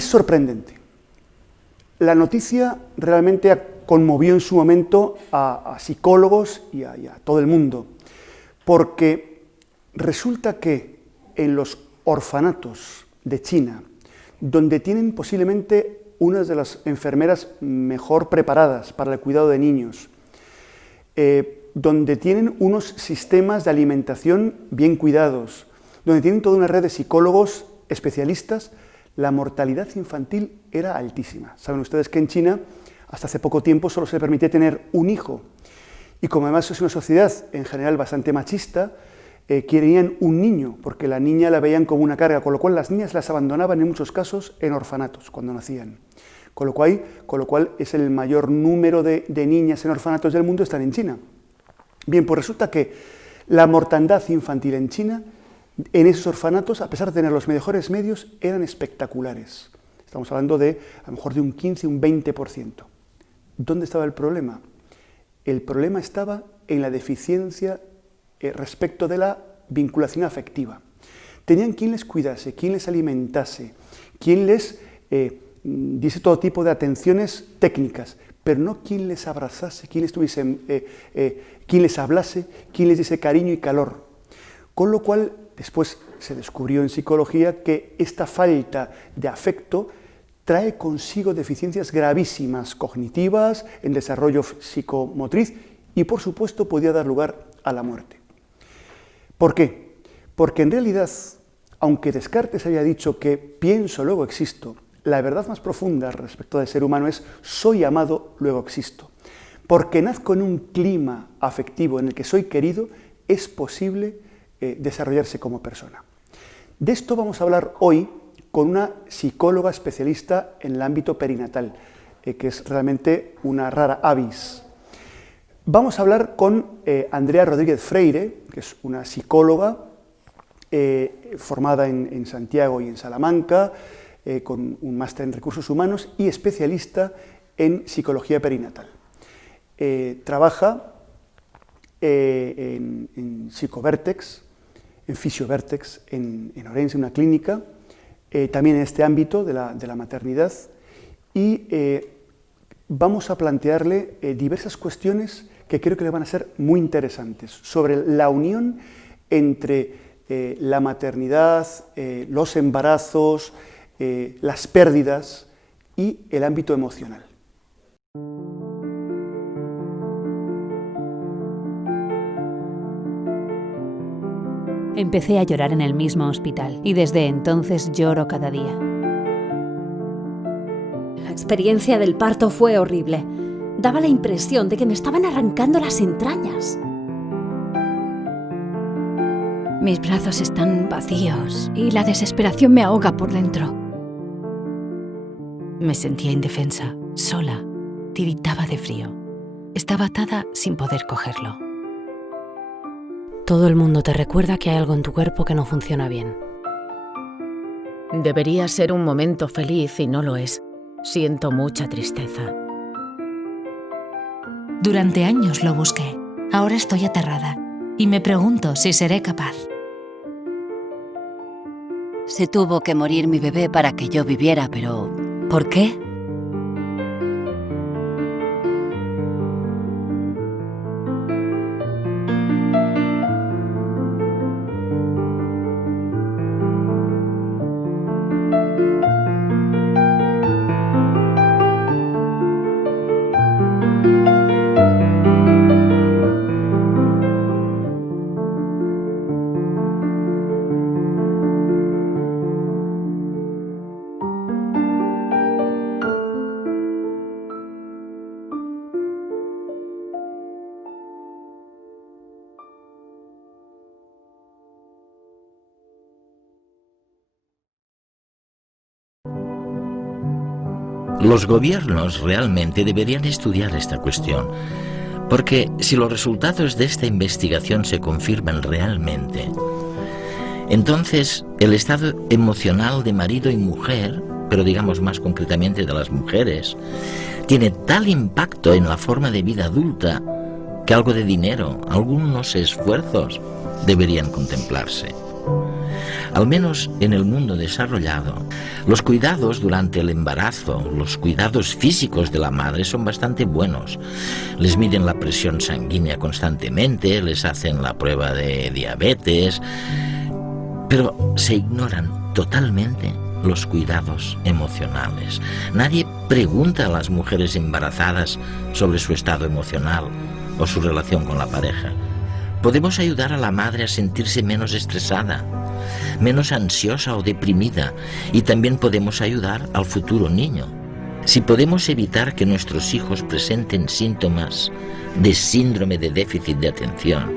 Es sorprendente. La noticia realmente conmovió en su momento a psicólogos y a todo el mundo, porque resulta que en los orfanatos de China, donde tienen posiblemente una de las enfermeras mejor preparadas para el cuidado de niños, donde tienen unos sistemas de alimentación bien cuidados, donde tienen toda una red de psicólogos especialistas, la mortalidad infantil era altísima. Saben ustedes que en China, hasta hace poco tiempo, solo se permitía tener un hijo. Y como además es una sociedad en general bastante machista, querían un niño, porque la niña la veían como una carga, con lo cual las niñas las abandonaban en muchos casos en orfanatos cuando nacían. Con lo cual es el mayor número de niñas en orfanatos del mundo están en China. Bien, pues resulta que la mortandad infantil en China, en esos orfanatos, a pesar de tener los mejores medios, eran espectaculares. Estamos hablando de, a lo mejor, de un 15, un 20%. ¿Dónde estaba el problema? El problema estaba en la deficiencia respecto de la vinculación afectiva. Tenían quien les cuidase, quien les alimentase, quien les diese todo tipo de atenciones técnicas, pero no quien les abrazase, quien les hablase, quien les diese cariño y calor. Con lo cual, después se descubrió en psicología que esta falta de afecto trae consigo deficiencias gravísimas cognitivas, en desarrollo psicomotriz y, por supuesto, podía dar lugar a la muerte. ¿Por qué? Porque en realidad, aunque Descartes había dicho que pienso, luego existo, la verdad más profunda respecto del ser humano es soy amado, luego existo. Porque nazco en un clima afectivo en el que soy querido, es posible desarrollarse como persona. De esto vamos a hablar hoy con una psicóloga especialista en el ámbito perinatal, que es realmente una rara avis. Vamos a hablar con Andrea Rodríguez Freire, que es una psicóloga formada en Santiago y en Salamanca, con un máster en recursos humanos y especialista en psicología perinatal. Trabaja en Psicovertex, en Fisiovertex, en Orense, una clínica, también en este ámbito de la maternidad, y vamos a plantearle diversas cuestiones que creo que le van a ser muy interesantes, sobre la unión entre la maternidad, los embarazos, las pérdidas y el ámbito emocional. Empecé a llorar en el mismo hospital y desde entonces lloro cada día. La experiencia del parto fue horrible. Daba la impresión de que me estaban arrancando las entrañas. Mis brazos están vacíos y la desesperación me ahoga por dentro. Me sentía indefensa, sola, tiritaba de frío. Estaba atada sin poder cogerlo. Todo el mundo te recuerda que hay algo en tu cuerpo que no funciona bien. Debería ser un momento feliz y no lo es. Siento mucha tristeza. Durante años lo busqué. Ahora estoy aterrada y me pregunto si seré capaz. Se tuvo que morir mi bebé para que yo viviera, pero ¿por qué? Los gobiernos realmente deberían estudiar esta cuestión, porque si los resultados de esta investigación se confirman realmente, entonces el estado emocional de marido y mujer, pero digamos más concretamente de las mujeres, tiene tal impacto en la forma de vida adulta que algo de dinero, algunos esfuerzos deberían contemplarse. Al menos en el mundo desarrollado, los cuidados durante el embarazo, los cuidados físicos de la madre son bastante buenos. Les miden la presión sanguínea constantemente, les hacen la prueba de diabetes, pero se ignoran totalmente los cuidados emocionales. Nadie pregunta a las mujeres embarazadas sobre su estado emocional o su relación con la pareja. Podemos ayudar a la madre a sentirse menos estresada, menos ansiosa o deprimida, y también podemos ayudar al futuro niño. Si podemos evitar que nuestros hijos presenten síntomas de síndrome de déficit de atención,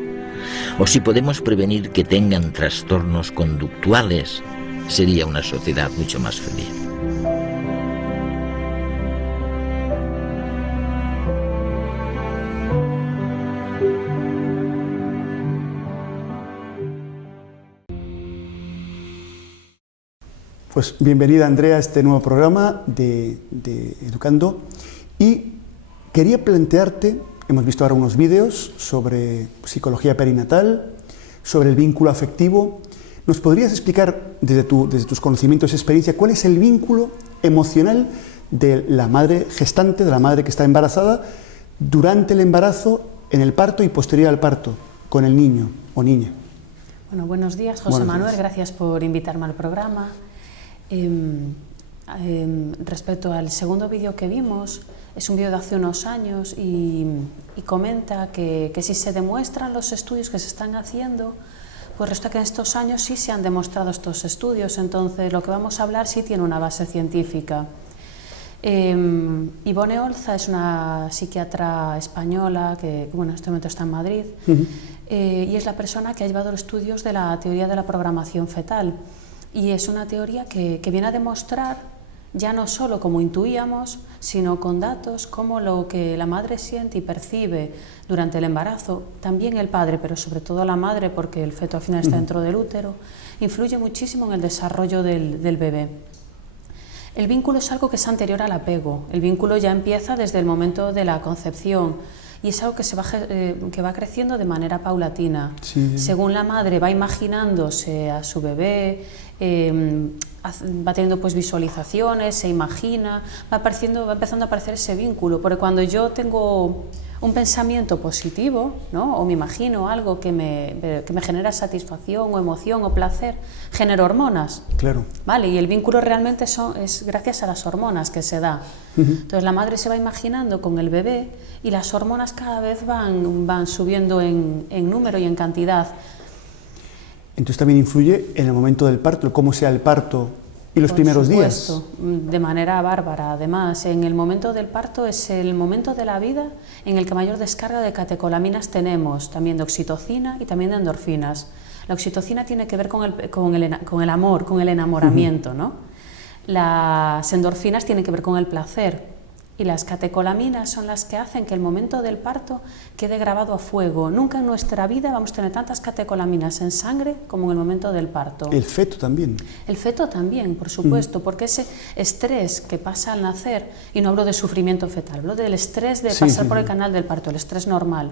o si podemos prevenir que tengan trastornos conductuales, sería una sociedad mucho más feliz. Pues bienvenida, Andrea, a este nuevo programa de Educando, y quería plantearte, hemos visto ahora unos vídeos sobre psicología perinatal, sobre el vínculo afectivo. ¿Nos podrías explicar desde tus conocimientos y experiencia cuál es el vínculo emocional de la madre gestante, de la madre que está embarazada, durante el embarazo, en el parto y posterior al parto, con el niño o niña? Bueno, buenos días, José Manuel, gracias por invitarme al programa. Respecto al segundo vídeo que vimos, es un vídeo de hace unos años y comenta que si se demuestran los estudios que se están haciendo, pues resulta que en estos años sí se han demostrado estos estudios, entonces lo que vamos a hablar sí tiene una base científica. Ivone Olza es una psiquiatra española que en este momento está en Madrid, y es la persona que ha llevado los estudios de la teoría de la programación fetal. Y es una teoría que viene a demostrar, ya no solo como intuíamos, sino con datos, como lo que la madre siente y percibe durante el embarazo, también el padre, pero sobre todo la madre, porque el feto al final está dentro del útero, influye muchísimo en el desarrollo del bebé. El vínculo es algo que es anterior al apego, el vínculo ya empieza desde el momento de la concepción, y es algo que va creciendo de manera paulatina. Sí. Según la madre va imaginándose a su bebé, va teniendo pues visualizaciones, se imagina, va empezando a aparecer ese vínculo, porque cuando yo tengo un pensamiento positivo, ¿no?, o me imagino algo que me genera satisfacción o emoción o placer, genero hormonas. Claro. ¿Vale? Y el vínculo realmente es gracias a las hormonas que se da. Entonces la madre se va imaginando con el bebé y las hormonas cada vez van subiendo en número y en cantidad. Entonces también influye en el momento del parto, cómo sea el parto y los primeros días. Por supuesto, de manera bárbara. Además, en el momento del parto es el momento de la vida en el que mayor descarga de catecolaminas tenemos, también de oxitocina y también de endorfinas. La oxitocina tiene que ver con el amor, con el enamoramiento, ¿no? Las endorfinas tienen que ver con el placer. Y las catecolaminas son las que hacen que el momento del parto quede grabado a fuego. Nunca en nuestra vida vamos a tener tantas catecolaminas en sangre como en el momento del parto. ¿El feto también? El feto también, por supuesto, porque ese estrés que pasa al nacer, y no hablo de sufrimiento fetal, hablo del estrés de pasar por el canal del parto, el estrés normal,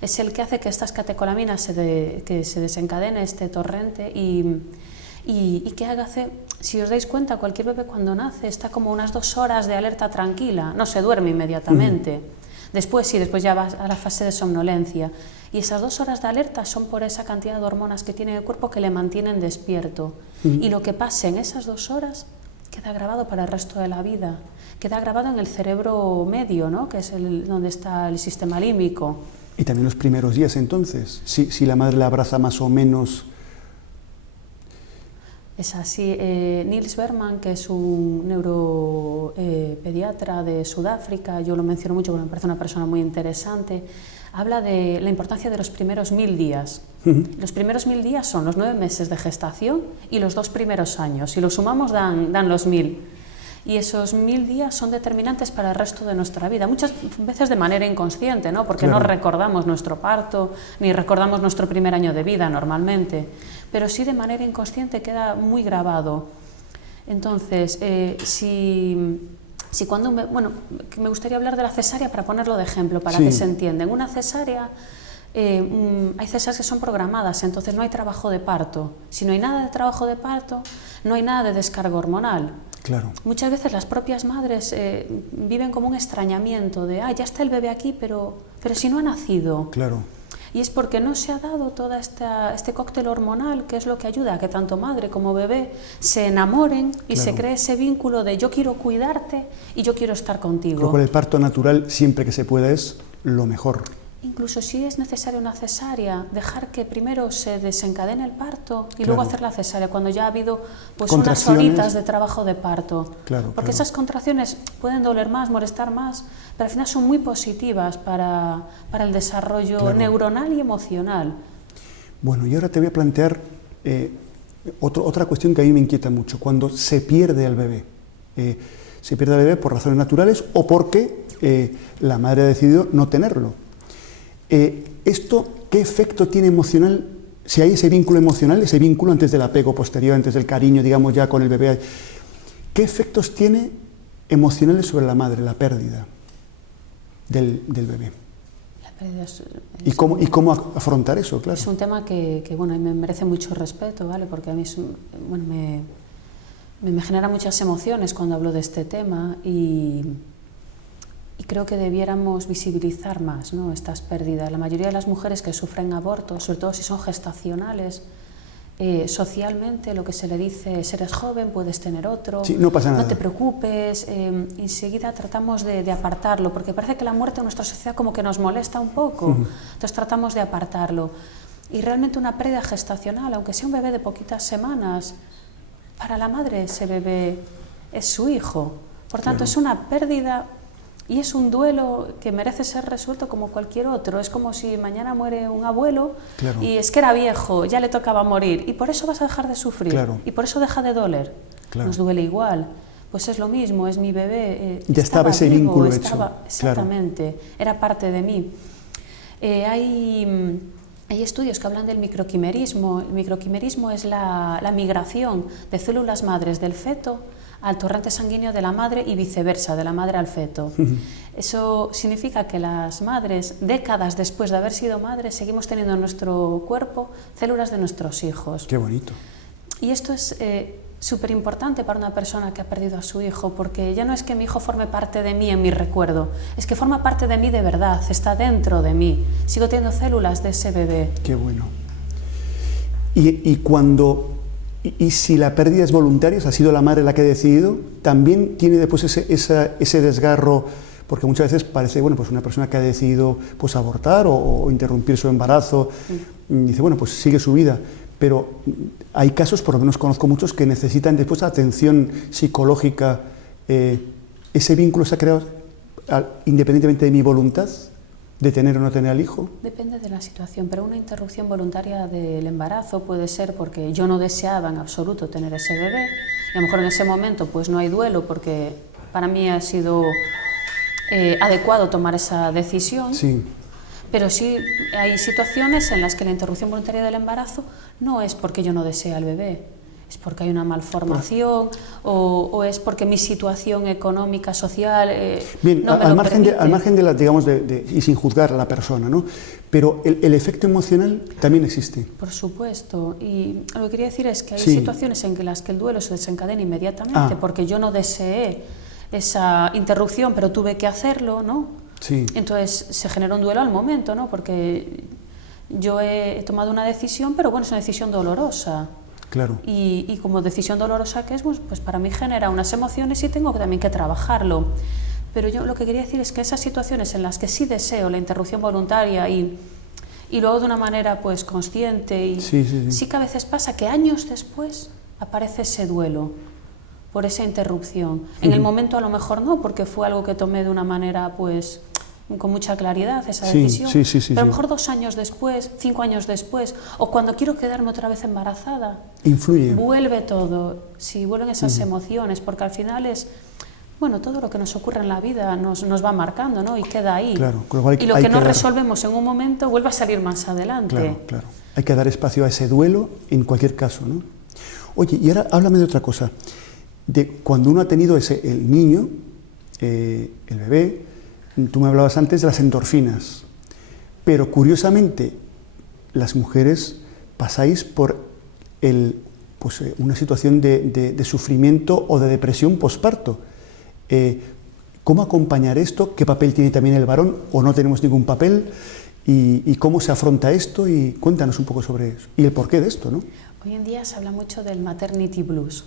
es el que hace que estas catecolaminas que se desencadene este torrente y que haga si os dais cuenta, cualquier bebé cuando nace está como unas 2 horas de alerta tranquila, no se duerme inmediatamente. Después ya va a la fase de somnolencia. Y esas 2 horas de alerta son por esa cantidad de hormonas que tiene el cuerpo que le mantienen despierto. Y lo que pase en esas 2 horas queda grabado para el resto de la vida. Queda grabado en el cerebro medio, ¿no?, que es donde está el sistema límbico. Y también los primeros días, entonces, si la madre la abraza más o menos. Es así. Niels Berman, que es un neuropediatra de Sudáfrica, yo lo menciono mucho porque me parece una persona muy interesante, habla de la importancia de los primeros 1000 días. Los primeros 1000 días son los 9 meses de gestación y los 2 primeros años. Si los sumamos dan los 1000. Y esos 1000 días son determinantes para el resto de nuestra vida, muchas veces de manera inconsciente, ¿no?, porque no recordamos nuestro parto, ni recordamos nuestro primer año de vida normalmente, pero sí de manera inconsciente queda muy grabado. Entonces, me gustaría hablar de la cesárea para ponerlo de ejemplo, para que se entienda. En una cesárea hay cesáreas que son programadas, entonces no hay trabajo de parto. Si no hay nada de trabajo de parto, no hay nada de descarga hormonal. Claro. Muchas veces las propias madres viven como un extrañamiento de, ya está el bebé aquí, pero si no ha nacido. Claro. Y es porque no se ha dado todo este cóctel hormonal, que es lo que ayuda a que tanto madre como bebé se enamoren y se cree ese vínculo de yo quiero cuidarte y yo quiero estar contigo. Con lo cual el parto natural, siempre que se pueda, es lo mejor. Incluso si es necesaria una cesárea, dejar que primero se desencadene el parto y luego hacer la cesárea, cuando ya ha habido pues unas horitas de trabajo de parto. Porque esas contracciones pueden doler más, molestar más, pero al final son muy positivas para el desarrollo neuronal y emocional. Bueno, y ahora te voy a plantear otra cuestión que a mí me inquieta mucho, cuando se pierde al bebé. Se pierde al bebé por razones naturales o porque la madre ha decidido no tenerlo. ¿Esto qué efecto tiene emocional? Si hay ese vínculo emocional, ese vínculo antes del apego posterior, antes del cariño, digamos, ya con el bebé, ¿qué efectos tiene emocionales sobre la madre, la pérdida del bebé? La pérdida ¿Y cómo afrontar eso? Claro. Es un tema que bueno, me merece mucho respeto, ¿vale? Porque a mí me genera muchas emociones cuando hablo de este tema y creo que debiéramos visibilizar más, ¿no?, estas pérdidas. La mayoría de las mujeres que sufren abortos, sobre todo si son gestacionales, socialmente lo que se le dice es: eres joven, puedes tener otro, sí, no pasa nada, no te preocupes, enseguida tratamos de apartarlo, porque parece que la muerte en nuestra sociedad como que nos molesta un poco, entonces tratamos de apartarlo. Y realmente una pérdida gestacional, aunque sea un bebé de poquitas semanas, para la madre ese bebé es su hijo, por tanto es una pérdida. Y es un duelo que merece ser resuelto como cualquier otro. Es como si mañana muere un abuelo y es que era viejo, ya le tocaba morir, y por eso vas a dejar de sufrir, y por eso deja de doler. Nos duele igual. Pues es lo mismo, es mi bebé. Ya estaba ese vínculo hecho. Exactamente, era parte de mí. Hay estudios que hablan del microquimerismo. El microquimerismo es la migración de células madres del feto al torrente sanguíneo de la madre y viceversa, de la madre al feto. Eso significa que las madres, décadas después de haber sido madres, seguimos teniendo en nuestro cuerpo células de nuestros hijos. Qué bonito. Y esto es súper importante para una persona que ha perdido a su hijo, porque ya no es que mi hijo forme parte de mí en mi recuerdo, es que forma parte de mí de verdad, está dentro de mí. Sigo teniendo células de ese bebé. Qué bueno. Y si la pérdida es voluntaria, o sea, ha sido la madre la que ha decidido, también tiene después ese desgarro, porque muchas veces parece, bueno, pues una persona que ha decidido pues abortar o interrumpir su embarazo, dice, bueno, pues sigue su vida, pero hay casos, por lo menos conozco muchos, que necesitan después atención psicológica. ¿Ese vínculo se ha creado independientemente de mi voluntad de tener o no tener al hijo? Depende de la situación, pero una interrupción voluntaria del embarazo puede ser porque yo no deseaba en absoluto tener ese bebé, y a lo mejor en ese momento pues no hay duelo porque para mí ha sido adecuado tomar esa decisión. Sí. Pero sí hay situaciones en las que la interrupción voluntaria del embarazo no es porque yo no desee al bebé, es porque hay una malformación o es porque mi situación económica, social Bien, no me lo permite. Al margen de la, digamos, y sin juzgar a la persona, ¿no? Pero el efecto emocional también existe. Por supuesto, y lo que quería decir es que hay situaciones en las que el duelo se desencadena inmediatamente porque yo no deseé esa interrupción, pero tuve que hacerlo, ¿no? Sí. Entonces se genera un duelo al momento, ¿no? Porque yo he tomado una decisión, pero bueno, es una decisión dolorosa. Claro. Y como decisión dolorosa que es, pues para mí genera unas emociones y tengo también que trabajarlo. Pero yo lo que quería decir es que esas situaciones en las que sí deseo la interrupción voluntaria y lo hago de una manera pues consciente y sí que a veces pasa que años después aparece ese duelo por esa interrupción. En el momento a lo mejor no, porque fue algo que tomé de una manera pues con mucha claridad esa decisión, pero a lo mejor 2 años después, 5 años después, o cuando quiero quedarme otra vez embarazada, influye. Vuelve todo, vuelven esas emociones, porque al final es, bueno, todo lo que nos ocurre en la vida nos va marcando, ¿no? Y queda ahí. Claro, y lo que no resolvemos en un momento vuelve a salir más adelante. Claro, claro. Hay que dar espacio a ese duelo en cualquier caso, ¿no? Oye, y ahora háblame de otra cosa. De cuando uno ha tenido el niño, el bebé, tú me hablabas antes de las endorfinas. Pero curiosamente, las mujeres pasáis por una situación de sufrimiento o de depresión posparto. ¿Cómo acompañar esto? ¿Qué papel tiene también el varón? ¿O no tenemos ningún papel? ¿Y cómo se afronta esto? Y cuéntanos un poco sobre eso. Y el porqué de esto, ¿no? Hoy en día se habla mucho del maternity blues,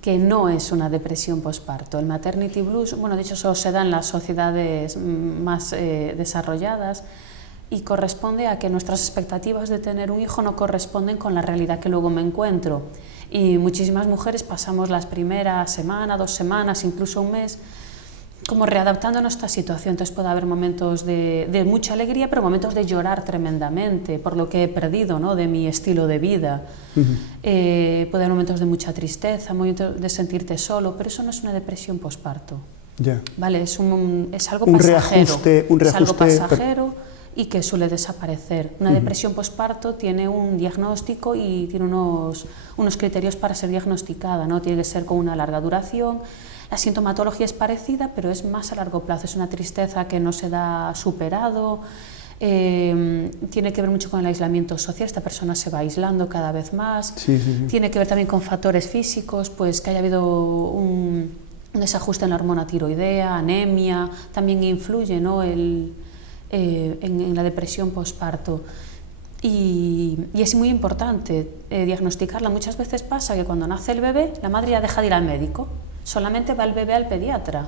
que no es una depresión posparto. El maternity blues, bueno, de hecho solo se da en las sociedades más desarrolladas y corresponde a que nuestras expectativas de tener un hijo no corresponden con la realidad que luego me encuentro. Y muchísimas mujeres pasamos las primeras semana, 2 semanas, incluso un mes, como readaptándonos a esta situación. Entonces puede haber momentos de mucha alegría, pero momentos de llorar tremendamente por lo que he perdido, ¿no?, de mi estilo de vida. Puede haber momentos de mucha tristeza, momentos de sentirte solo, pero eso no es una depresión posparto. Vale, es algo pasajero. Es algo pasajero y que suele desaparecer. Una depresión posparto tiene un diagnóstico y tiene unos criterios para ser diagnosticada, ¿no? Tiene que ser con una larga duración. La sintomatología es parecida, pero es más a largo plazo. Es una tristeza que no se da superado, tiene que ver mucho con el aislamiento social. Esta persona se va aislando cada vez más. Tiene que ver también con factores físicos, pues que haya habido un desajuste en la hormona tiroidea, anemia, también influye, ¿no?, en la depresión posparto. Y es muy importante diagnosticarla. Muchas veces pasa que cuando nace el bebé, la madre ya deja de ir al médico. Solamente va el bebé al pediatra.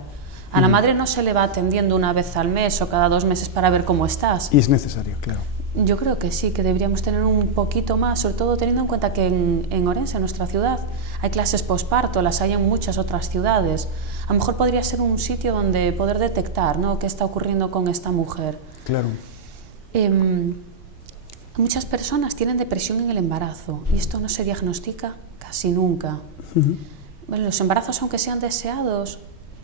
A la madre no se le va atendiendo una vez al mes o cada 2 meses para ver cómo estás. Y es necesario, claro. Yo creo que sí, que deberíamos tener un poquito más, sobre todo teniendo en cuenta que en Orense, en nuestra ciudad, hay clases posparto, las hay en muchas otras ciudades. A lo mejor podría ser un sitio donde poder detectar, ¿no?, qué está ocurriendo con esta mujer. Claro. Muchas personas tienen depresión en el embarazo y esto no se diagnostica casi nunca. Bueno, los embarazos, aunque sean deseados,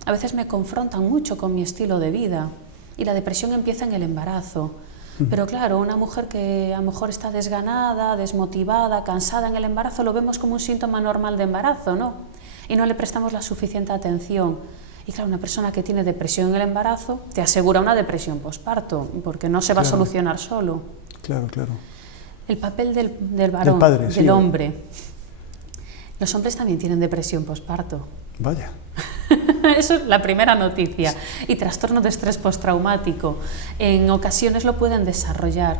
a veces me confrontan mucho con mi estilo de vida y la depresión empieza en el embarazo. Pero claro, una mujer que a lo mejor está desganada, desmotivada, cansada en el embarazo, lo vemos como un síntoma normal de embarazo, ¿no? Y no le prestamos la suficiente atención. Y claro, una persona que tiene depresión en el embarazo te asegura una depresión posparto, porque no se va a solucionar solo. Claro, claro. El papel del varón, del hombre. Los hombres también tienen depresión posparto. Vaya. Eso es la primera noticia. Y trastorno de estrés postraumático. En ocasiones lo pueden desarrollar.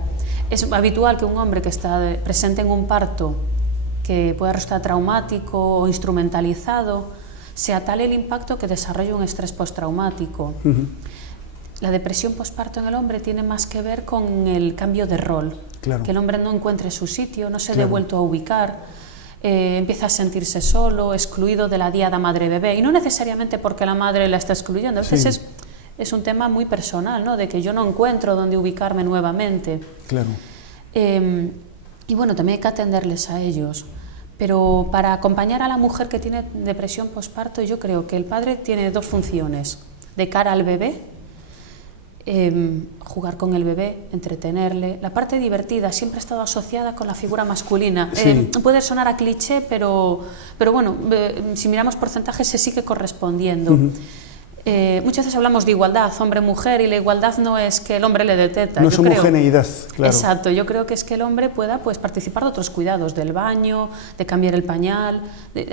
Es habitual que un hombre que está presente en un parto que pueda resultar traumático o instrumentalizado, sea tal el impacto que desarrolle un estrés postraumático. La depresión posparto en el hombre tiene más que ver con el cambio de rol. Que el hombre no encuentre su sitio, no se dé vuelto a ubicar. Empieza a sentirse solo, excluido de la diada madre-bebé, y no necesariamente porque la madre la está excluyendo, a veces es un tema muy personal, ¿no?, de que yo no encuentro dónde ubicarme nuevamente. Y bueno, también hay que atenderles a ellos, pero para acompañar a la mujer que tiene depresión posparto, yo creo que el padre tiene 2 funciones: de cara al bebé, jugar con el bebé, entretenerle. La parte divertida siempre ha estado asociada con la figura masculina. Puede sonar a cliché, pero bueno, si miramos porcentajes se sigue correspondiendo. Muchas veces hablamos de igualdad, hombre-mujer, y la igualdad no es que el hombre le dé teta. No es homogeneidad, claro. Exacto, yo creo que es que el hombre pueda, pues, participar de otros cuidados, del baño, de cambiar el pañal.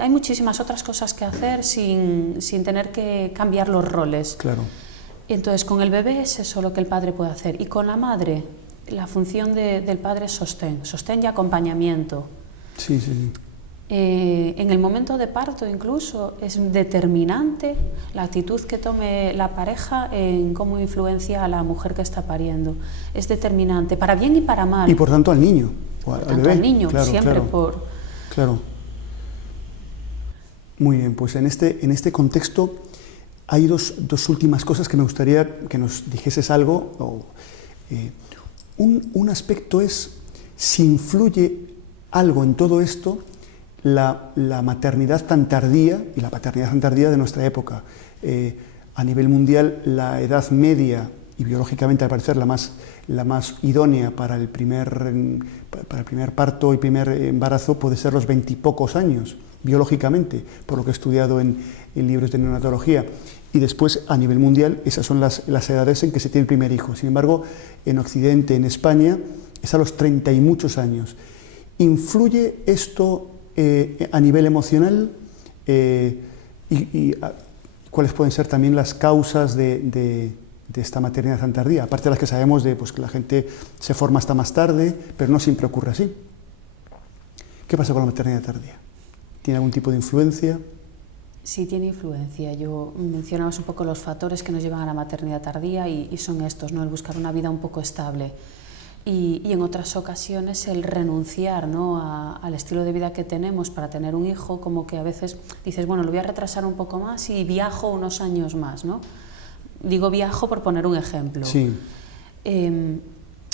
Hay muchísimas otras cosas que hacer sin tener que cambiar los roles. Entonces, con el bebé es eso lo que el padre puede hacer. Y con la madre, la función del padre es sostén y acompañamiento. En el momento de parto incluso es determinante la actitud que tome la pareja en cómo influencia a la mujer que está pariendo. Es determinante, para bien y para mal. Y por tanto al niño, o al bebé. Al niño, siempre por... Muy bien, pues en este contexto hay dos últimas cosas que me gustaría que nos dijeses algo. Un aspecto es si influye algo en todo esto la maternidad tan tardía y la paternidad tan tardía de nuestra época. A nivel mundial, la edad media, y biológicamente al parecer la más idónea para el primer parto y primer embarazo, puede ser los 20 y pocos años, biológicamente, por lo que he estudiado en libros de neonatología. Y después, a nivel mundial, esas son las edades en que se tiene el primer hijo. Sin embargo, en Occidente, en España, es a los 30 y muchos años. ¿Influye esto a nivel emocional? ¿Cuáles pueden ser también las causas de esta maternidad tan tardía? Aparte de las que sabemos de pues, que la gente se forma hasta más tarde, pero no siempre ocurre así. ¿Qué pasa con la maternidad tardía? ¿Tiene algún tipo de influencia? Sí, tiene influencia. Yo mencionabas un poco los factores que nos llevan a la maternidad tardía y son estos, ¿no? El buscar una vida un poco estable. Y en otras ocasiones el renunciar, ¿no? al estilo de vida que tenemos para tener un hijo, como que a veces dices, bueno, lo voy a retrasar un poco más y viajo unos años más, ¿no? Digo viajo por poner un ejemplo. Sí.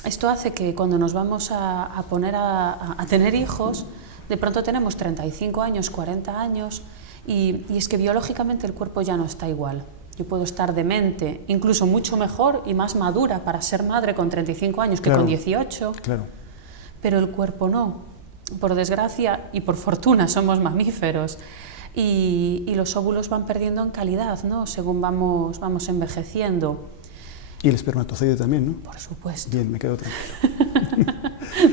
Esto hace que cuando nos vamos a poner a tener hijos, de pronto tenemos 35 años, 40 años, y es que biológicamente el cuerpo ya no está igual. Yo puedo estar de mente, incluso mucho mejor y más madura para ser madre con 35 años que con 18, pero el cuerpo no. Por desgracia y por fortuna somos mamíferos y los óvulos van perdiendo en calidad, ¿no? Según vamos envejeciendo. Y el espermatozoide también, ¿no? Por supuesto. Bien, me quedo tranquilo.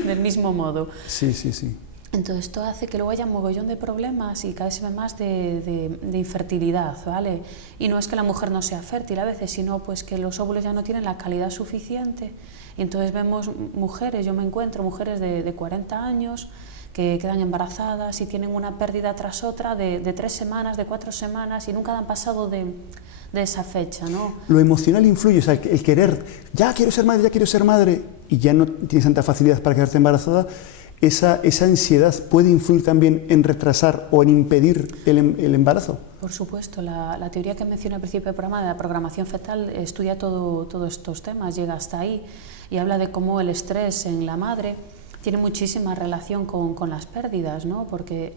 Del mismo modo. Sí, sí, sí. Entonces esto hace que luego haya un mogollón de problemas y cada vez se ve más de infertilidad, ¿vale? Y no es que la mujer no sea fértil a veces, sino pues que los óvulos ya no tienen la calidad suficiente. Y entonces vemos mujeres, yo me encuentro mujeres de 40 años que quedan embarazadas y tienen una pérdida tras otra de 3 semanas, de 4 semanas y nunca han pasado de esa fecha, ¿no? Lo emocional influye, o sea, el querer, ya quiero ser madre, y ya no tienes tanta facilidad para quedarte embarazada. Esa ansiedad puede influir también en retrasar o en impedir el embarazo. Por supuesto, la teoría que mencioné al principio del programa de la programación fetal estudia todos estos temas, llega hasta ahí y habla de cómo el estrés en la madre tiene muchísima relación con las pérdidas, ¿no? Porque,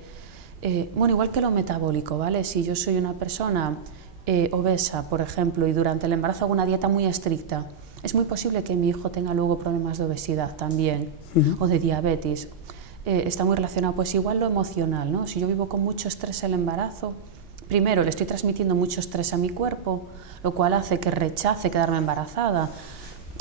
bueno, igual que lo metabólico, ¿vale? Si yo soy una persona obesa, por ejemplo, y durante el embarazo hago una dieta muy estricta, es muy posible que mi hijo tenga luego problemas de obesidad también, o de diabetes. Está muy relacionado, pues igual lo emocional, ¿no? Si yo vivo con mucho estrés el embarazo, primero le estoy transmitiendo mucho estrés a mi cuerpo, lo cual hace que rechace quedarme embarazada.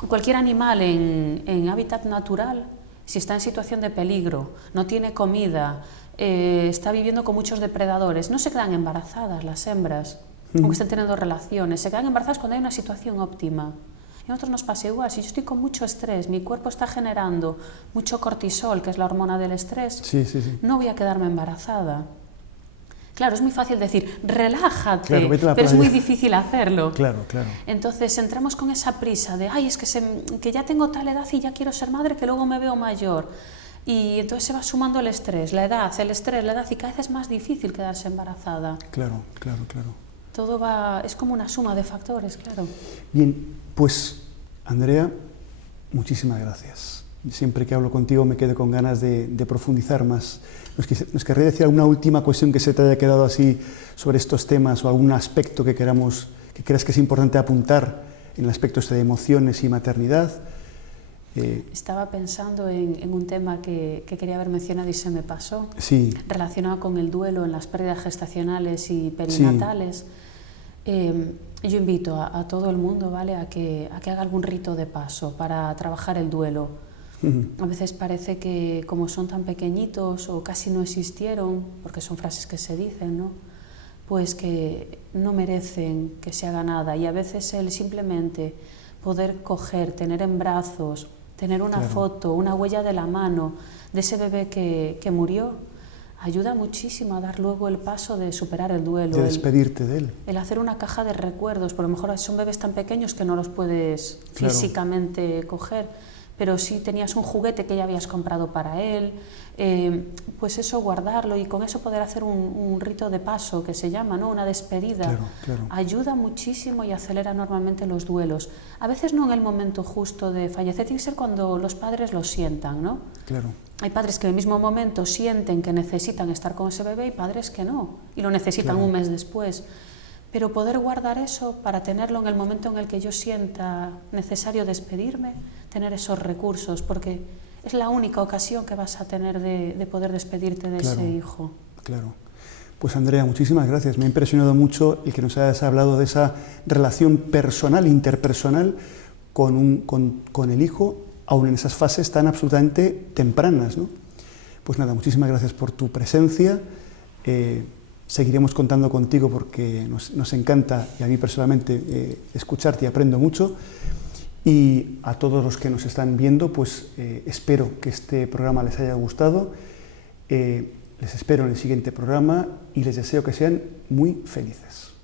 Cualquier animal en hábitat natural, si está en situación de peligro, no tiene comida, está viviendo con muchos depredadores, no se quedan embarazadas las hembras, aunque estén teniendo relaciones, se quedan embarazadas cuando hay una situación óptima. Y a nosotros nos pasa igual, si yo estoy con mucho estrés, mi cuerpo está generando mucho cortisol, que es la hormona del estrés, no voy a quedarme embarazada. Claro, es muy fácil decir, relájate, pero es muy difícil hacerlo. Claro, claro. Entonces entramos con esa prisa de, ay, es que ya tengo tal edad y ya quiero ser madre, que luego me veo mayor. Y entonces se va sumando el estrés, la edad, y cada vez es más difícil quedarse embarazada. Claro, claro, claro. Todo es como una suma de factores, claro. Bien, pues Andrea, muchísimas gracias. Siempre que hablo contigo me quedo con ganas de profundizar más. ¿Nos querría decir alguna última cuestión que se te haya quedado así sobre estos temas o algún aspecto que creas que es importante apuntar en el aspecto de emociones y maternidad? Estaba pensando en un tema que quería haber mencionado y se me pasó, relacionado con el duelo en las pérdidas gestacionales y perinatales. Yo invito a todo el mundo, ¿vale?, a que haga algún rito de paso para trabajar el duelo. A veces parece que como son tan pequeñitos o casi no existieron, porque son frases que se dicen, ¿no?, pues que no merecen que se haga nada. Y a veces el simplemente poder coger, tener en brazos, tener una foto, una huella de la mano de ese bebé que murió, ayuda muchísimo a dar luego el paso de superar el duelo. De despedirte de él. El hacer una caja de recuerdos, por lo mejor son bebés tan pequeños que no los puedes físicamente coger, pero si tenías un juguete que ya habías comprado para él, pues eso, guardarlo y con eso poder hacer un rito de paso que se llama, ¿no?, una despedida, ayuda muchísimo y acelera normalmente los duelos. A veces no en el momento justo de fallecer, tiene que ser cuando los padres lo sientan, ¿no? Hay padres que en el mismo momento sienten que necesitan estar con ese bebé y padres que no, y lo necesitan un mes después. Pero poder guardar eso para tenerlo en el momento en el que yo sienta necesario despedirme, tener esos recursos, porque es la única ocasión que vas a tener de poder despedirte de ese hijo. Claro. Pues Andrea, muchísimas gracias. Me ha impresionado mucho el que nos hayas hablado de esa relación personal, interpersonal, con el hijo, aún en esas fases tan absolutamente tempranas, ¿no? Pues nada, muchísimas gracias por tu presencia. Seguiremos contando contigo porque nos encanta, y a mí personalmente, escucharte y aprendo mucho. Y a todos los que nos están viendo, pues espero que este programa les haya gustado. Les espero en el siguiente programa y les deseo que sean muy felices.